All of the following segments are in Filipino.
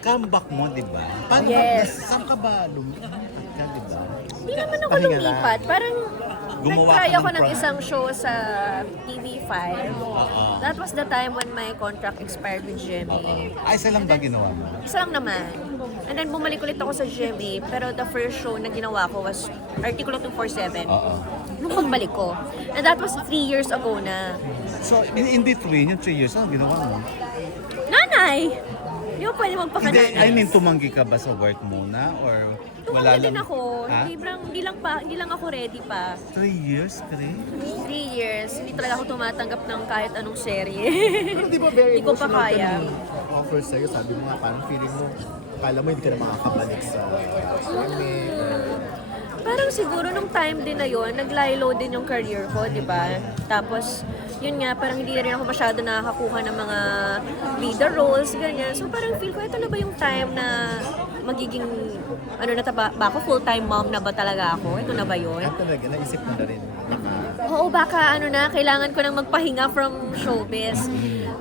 comeback mo, di ba? Paano Yes. saan ka ba lumipat ka, di ba? Hindi naman ako Pahinga lumipat. Parang Gumawa nag-try ka ako ng ng project. isang show sa TV5. Oo. That was the time when my contract expired with GMA. Ay, isa lang ba ginawa mo? Isa lang naman. And then bumalik ulit ako sa GMA, pero the first show na ginawa ko was Artikulo 247. Oo. Nung pagbalik ko. And that was 3 years ago na. So, in between, yung 3 years, ano ginawa mo? Nanay! Hindi mo pwede Hindi, magpakananay. I mean, tumanggi ka ba sa work muna? Or wala Tumanggi din lang? ako. Ha? Hindi lang ako ready pa. 3 years, Kare? 3 years, hindi talaga ako tumatanggap ng kahit anong serye. Pero di ba very Hindi ko pa emotional ka kaya. nung offer sa'yo? Sabi mo nga, parang feeling mo, akala mo hindi ka na makakabalik sa swimming. Parang siguro nung time din na yon, naglaylo din yung career ko, di ba? Tapos, yun nga, parang hindi na rin ako masyado nakakakuha ng mga leader roles, ganyan. So parang feel ko, ito na ba yung time na magiging, ano na ba ako, full-time mom na ba talaga ako? Ito na ba yun? At talaga, naisip mo na rin. Oo, baka ano na, kailangan ko nang magpahinga from showbiz.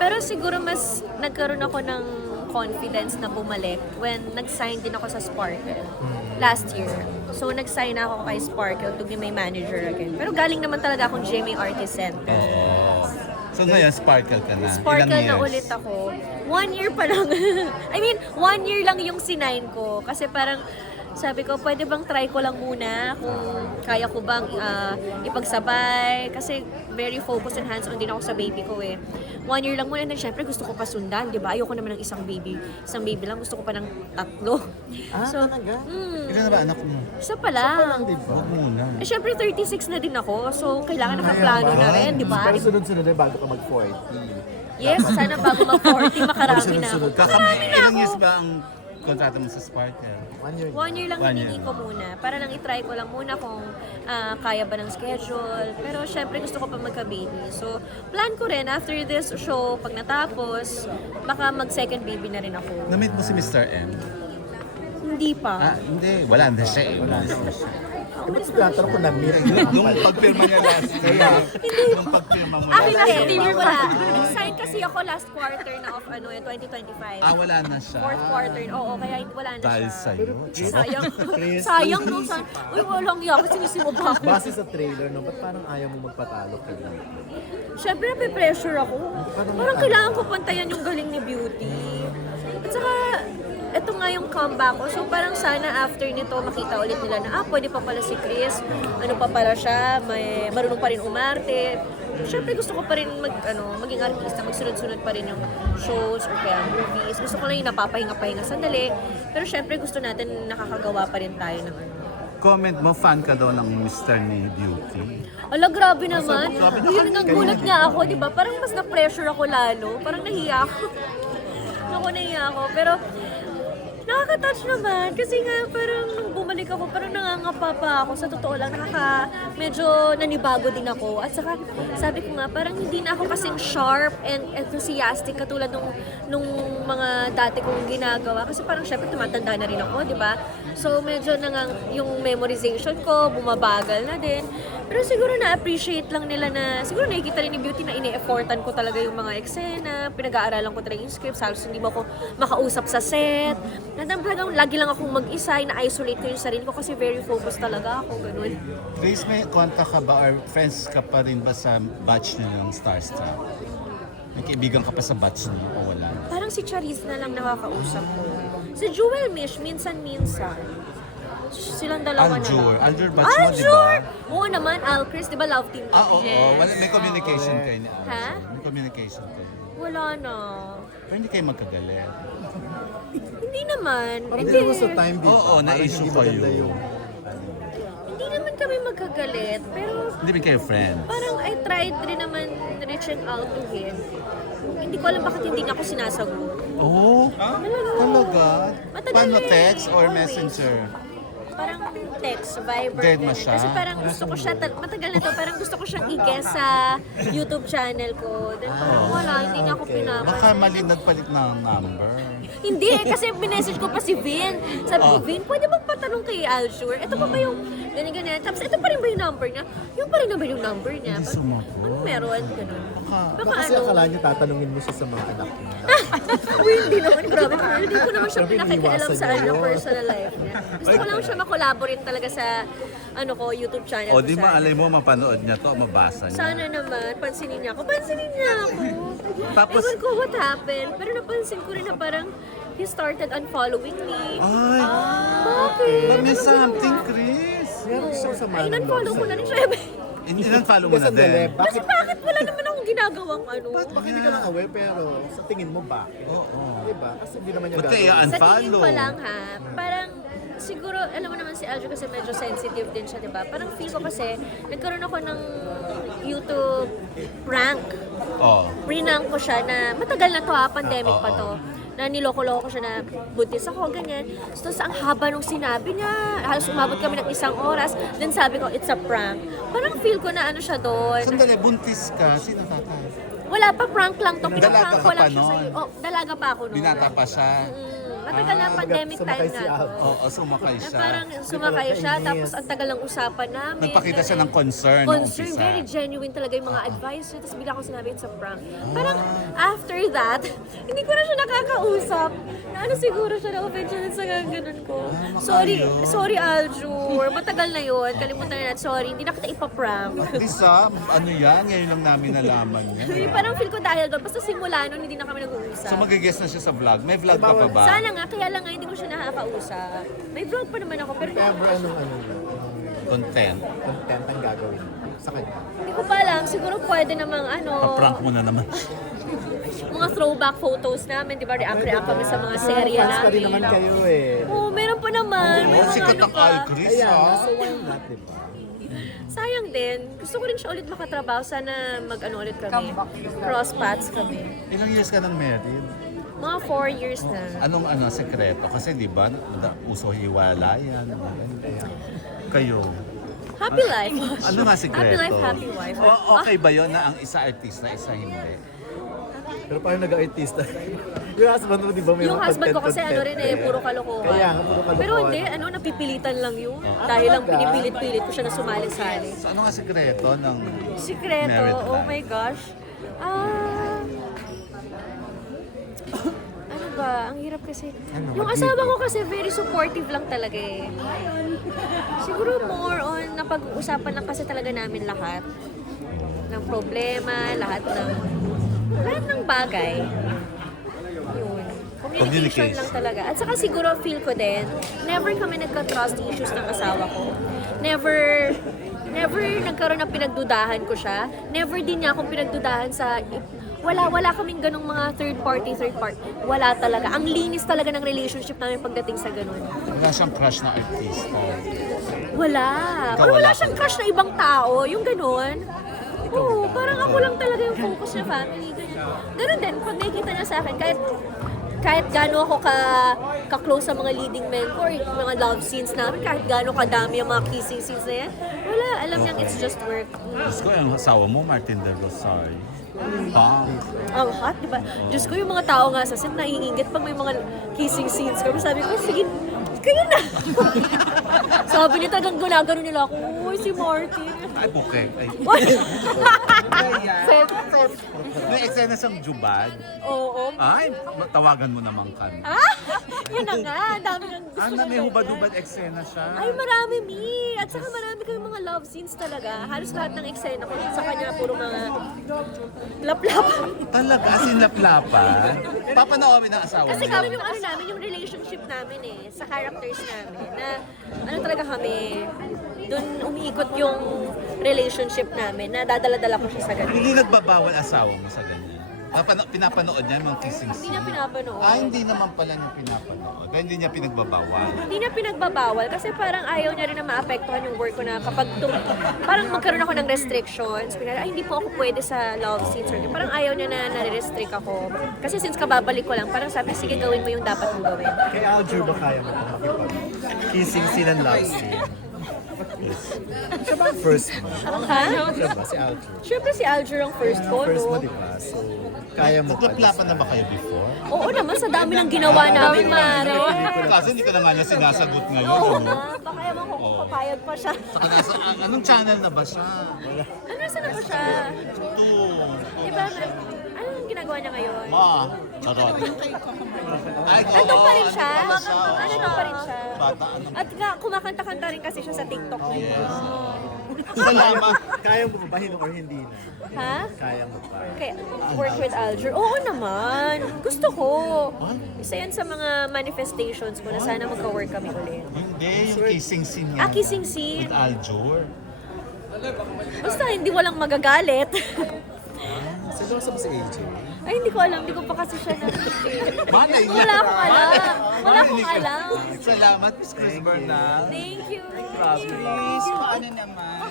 Pero siguro mas nagkaroon ako ng confidence na bumalik when nag-sign din ako sa Sparkle last year. So nag-sign ako kay Sparkle to be my manager again. Pero galing naman talaga akong GMA Artist Center. Oo. So ngayon, sparkle ka na. Sparkle Ilang na years? ulit ako. 1 year pa lang. I mean, 1 year lang yung sinign ko. Kasi parang sabi ko, pwede bang try ko lang muna kung kaya ko bang ipagsabay. Kasi very focused and hands-on din ako sa baby ko eh. 1 year lang muna. And then syempre gusto ko pa sundan, di ba? Ayoko naman ng isang baby. Isang baby lang, gusto ko pa ng 3. Ah, talaga? Ilan na ba anak mo? Isa pa lang. Di ba? Huwag muna. Eh syempre 36 na din ako. So kailangan nakaplano na rin, di ba? Pero sunod-sunod na bago ka mag-40. Yes, sana bago mag-40, makarami na ako. Kakamay, ilang years ba ang kontrata mo sa Sparkle? 1 year. 1 year lang 1 hiningi year. ko muna. Para lang itry ko lang muna kung kaya ba ng schedule. Pero syempre gusto ko pa magka-baby. So, plan ko rin after this show, pag natapos, baka mag-second baby na rin ako. Na-meet mo si Mr. M? Hindi pa. Hindi. Wala na siya eh. Wala na siya. Ba't tinatanong ko na-meet? Nung pagpirma niya last year. Nung pagpirma mo Akin last na year. wala. Nag-sign kasi ako last quarter na of 2025. Wala na siya. Fourth quarter. Oo, kaya wala na Dahil siya. sa'yo. Sayang. Sayang no. Uy, walang iya. Kasi sinisimuba ako. Base sa trailer, no? Ba't parang ayaw mo magpatalo ka lang? Siyempre, nape-pressure ako. Parang kailangan ko pantayan yung galing ni Beauty. At saka, ito nga yung comeback ko. So parang sana after nito makita ulit nila na, pwede pa pala si Chris. Ano pa pala siya, may marunong pa rin umarte. Siyempre gusto ko pa rin maging artista, magsunod-sunod pa rin yung shows or kaya movies. Gusto ko lang yung napapahinga-pahinga sandali. Pero siyempre gusto natin nakakagawa pa rin tayo ng ano. Comment mo, fan ka daw ng Mr. ni Beauty. Ala, grabe naman. Yun nga, gulat nga ako, di ba? Parang mas na-pressure ako lalo. Parang nahiya ako. Nahiya ako. Pero, nakaka-touch naman. Kasi nga, parang nung bumalik ako, parang nangangapa pa ako. Sa totoo lang, medyo nanibago din ako. At saka, sabi ko nga, parang hindi na ako kasing sharp and enthusiastic katulad nung mga dati kong ginagawa. Kasi parang syempre tumatanda na rin ako, di ba? So, medyo yung memorization ko, bumabagal na din. Pero siguro na-appreciate lang nila na, siguro nakikita rin ni Beauty na ini-effortan ko talaga yung mga eksena, pinag-aaralan ko talaga yung scripts, halos hindi mo ako makausap sa set. Talagang lagi lang akong mag-isa, na-isolate ko yung sarili ko kasi very focused talaga ako, ganun. Grace, may kontak ka ba or friends ka pa rin ba sa batch niyo ng Starstruck? May kaibigan ka pa sa batch niyo o wala? Parang si Charisse na lang nakakausap ko. Si Jewel Mish, minsan-minsan. Silang dalawa na lang. Aljur batch mo, di ba? Aljur! Oo naman, Al Chris, di ba love team? Oo. Yes. Wala, may communication kayo ni Aljur. Ha? May communication kayo. Wala na. Pero hindi kayo magkagalit. Hindi naman. Parang hindi naman sa time, di ba? Oo, Parang na-issue hindi maganda kayo. yung... Hindi naman kami magkagalit. Pero Hindi ba kayo friends? parang I tried rin naman reaching out to him. Hindi ko alam bakit hindi niya ako sinasagot. Oo? Talaga? Matagal Paano, eh. text or Oo, eh. messenger? Parang text, Viber. Dead na ganun. siya? Kasi parang gusto ko siya, matagal na to, parang gusto ko siyang i-guest sa YouTube channel ko. Then parang wala, hindi niya ako Baka pinapansin. mali nagpalit ng number. Hindi eh, kasi minessage ko pa si Vin. Sabi ko, Vin, pwede bang patanong kay Alshur? Ito pa ba yung ganyan-ganyan? Tapos ito pa rin ba yung number niya? Yung pa rin naman yung number niya. Hindi Parang, sumagot. ano meron? Ganun. Baka kasi akala niyo tatanungin mo siya sa mga anak niya. Uy, hindi naman, grabe. Hindi ko naman siya Grabe, pinakikialam iniwasan sa niyo yun. personal life niya. Gusto ko lang siya makollaborate talaga sa YouTube channel. O ko di sana. maalay mo, mapanood niya to, mabasa niya. Sana naman, pansinin niya ako. Pansinin niya ako. Tapos- Ewan ko what happened. Pero napansin ko rin na parang he started unfollowing me. Ay, Bakit? but may Ano something, ginawa? Chris. Meron siyang sama Ay, ng in-unfollow loob ko na rin sa'yo. siya. Ilan-follow mo Kasi na sandali, din. Kasi bakit, bakit wala naman akong ginagawang ano? bakit hindi ka lang aware pero sa tingin mo bakit? Oo. Diba? Kasi hindi naman niya Ba't kaya gagawin. Sa tingin unfollow? ko lang ha, parang siguro, alam mo naman si Aljo kasi medyo sensitive din siya, di ba? Parang feel ko kasi, nagkaroon ako ng YouTube prank. Oh. Prinang ko siya na, matagal na to ha, pandemic pa Oo. to. Na niloko-loko ko siya na buntis ako, ganyan. So, ang haba nung sinabi niya, halos umabot kami ng 1 oras. Then sabi ko, it's a prank. Parang feel ko na ano siya doon. Sandali, buntis ka. Sino tatay? Wala pa, prank lang to. Dalaga Pinaprank ka ko lang pa siya sa nun? Oh, dalaga pa ako noon. Binata pa siya. Matagal na pandemic sumakay time si na to. Al. Oo, sumakay Eh, siya. parang sumakay siya, Kainis. tapos ang tagal ng usapan namin. Nagpakita siya ng concern. nung Concern, umpisa. very genuine talaga yung mga advice niya. Tapos bigla ko sinabi, it's a prank. Parang after that, hindi ko na siya nakakausap. Na ano siguro siya na-offend siya sa ganun ko. Sorry Aljur. Matagal na yun. Kalimutan na natin. Sorry, hindi na kita ipaprank. Lisa, ano yan? Ngayon lang namin nalaman Hindi, yan. parang feel ko dahil doon. Basta simula nun, hindi na kami nag-uusap. So mag-guest na siya sa vlog. May vlog ka pa ba? Sana nga, kaya lang nga hindi ko siya nakakausap. May vlog pa naman ako, pero If ever anong Content. content ang gagawin mo sa kanya. hindi ko pa alam. Siguro pwede namang Pa-prank mo na naman. mga throwback photos namin, di ba? React kami sa mga serye Fans pa rin naman namin. kayo eh. Oo, meron pa naman. May Oh, mga sikat ano ang pa. Al Chris, Kaya nga, ha? so why not, diba? Sayang din. Gusto ko rin siya ulit makatrabaho. Sana mag-ano ulit kami. Cross paths kami. Ilang years ka nang married? Mga 4 years na. Anong sekreto? Kasi di ba, uso hiwalayan. Kayo. Happy life. Ano nga sekreto? Happy life, happy wife. Okay ba yon na ang isa artista, isa hindi? Pero parang nag-artista. Yung husband mo, di ba may Yung mga husband ko kasi content-content ano rin eh, puro kalokohan. Kaya nga, puro kalokohan. Pero hindi, napipilitan lang yun. Dahil lang talaga? pinipilit-pilit ko siya na sumali-sali. So ano nga sekreto ng Sikreto, married oh life? my gosh. Ano ba? Ang hirap kasi. Yung asawa ko kasi very supportive lang talaga eh. Siguro more on napag-uusapan lang kasi talaga namin lahat ng problema, lahat ng bagay. Yun. Communication lang talaga. At saka siguro feel ko din, never kami nagka-trust issues ng asawa ko. Never nagkaroon ng pinagdudahan ko siya. Never din niya akong pinagdudahan sa wala kaming ganong mga third party. Wala talaga. Ang linis talaga ng relationship namin pagdating sa ganun. Wala siyang crush na artista. Wala. Ikaw, Or wala wala siyang crush na ibang tao. Yung ganun. Oo, parang ako lang talaga yung focus na family. Ganyan. Ganun din, pag nakikita niya sa akin, kahit gaano ako ka-close sa mga leading men ko, or yung mga love scenes namin, kahit gaano kadami yung mga kissing scenes na yan, wala, alam niyang it's just work. Diyos ko, yung asawa mo, Martin Del Rosario. Wow. Ang hot, di ba? Diyos ko, yung mga tao nga sa set, naiingit pag may mga kissing scenes kami. Sabi ko, sige, kayo na. Sabi niya talagang gunagano nila ako, uy, si Martin. Ay, okay. Ay. Set. May eksena siyang jubad. Oo. Ay, tawagan mo naman kami. Yun na nga, ang dami ng gusto Ano, may nila. hubad-hubad eksena siya. Ay, marami, Mi. At saka marami kami mga love scenes talaga. Halos lahat ng eksena ko sa kanya, puro mga lap-lap. Talaga, sinlaplapan. Papanoorin ng asawa Kasi mo. kami yung ano namin, yung relationship namin eh, sa characters namin, na ano talaga kami, doon umiikot yung relationship namin, na dadala-dala ko siya sa ganun. Hindi nagbabawal asawa mo sa ganyan. Pinapanood niya yung mga kissing Hindi scene. niya pinapanood. Hindi naman pala niya pinapanood. Kaya hindi niya pinagbabawal. Hindi niya pinagbabawal kasi parang ayaw niya rin na maapektuhan yung work ko na kapag parang magkaroon ako ng restrictions. Ay, hindi po ako pwede sa love scenes. Or, parang ayaw niya na nare-restrict ako. Kasi since kababalik ko lang, parang sabi, sige gawin mo yung dapat mong gawin. Kay Aljur ba kaya mo ito makipag-kissing scene and love scene? Siya ba ang first mo? Ha? Siya ba si Aljur? Siyempre si Aljur ang first ko, First mo, no? di ba? So, kaya mo pa. Naglaplapan na ba kayo before? Oo naman, sa dami ng ginawa namin, Mare. Kasi hindi ka na nga niya sinasagot ngayon. Oo ano? na, baka ewan ko kung papayag pa siya. Saka nasa, anong channel na ba siya? Ano, saan na ba siya? Ito. ba? Anong ginagawa niya ngayon? Charot. Ay, Nandun pa rin siya? Ano siya? Nandun pa rin siya? Bata, ano? At nga, kumakanta-kanta rin kasi siya sa TikTok niya. Salamat. Kaya mo ba or hindi na? Ha? Kaya mo pa. Kaya, work with Aljur? Oo naman. Gusto ko. Isa yan sa mga manifestations ko na sana magka-work kami ulit. Hindi, yung kissing scene niya. Kissing scene. With Aljur. Basta hindi walang magagalit. Seryoso ba si AJ? Ay, hindi ko alam. Hindi ko pa kasi siya Manay niya. Wala akong alam. Wala akong alam. Salamat, Miss Chris Bernal. Thank you. Grabe. Paano naman?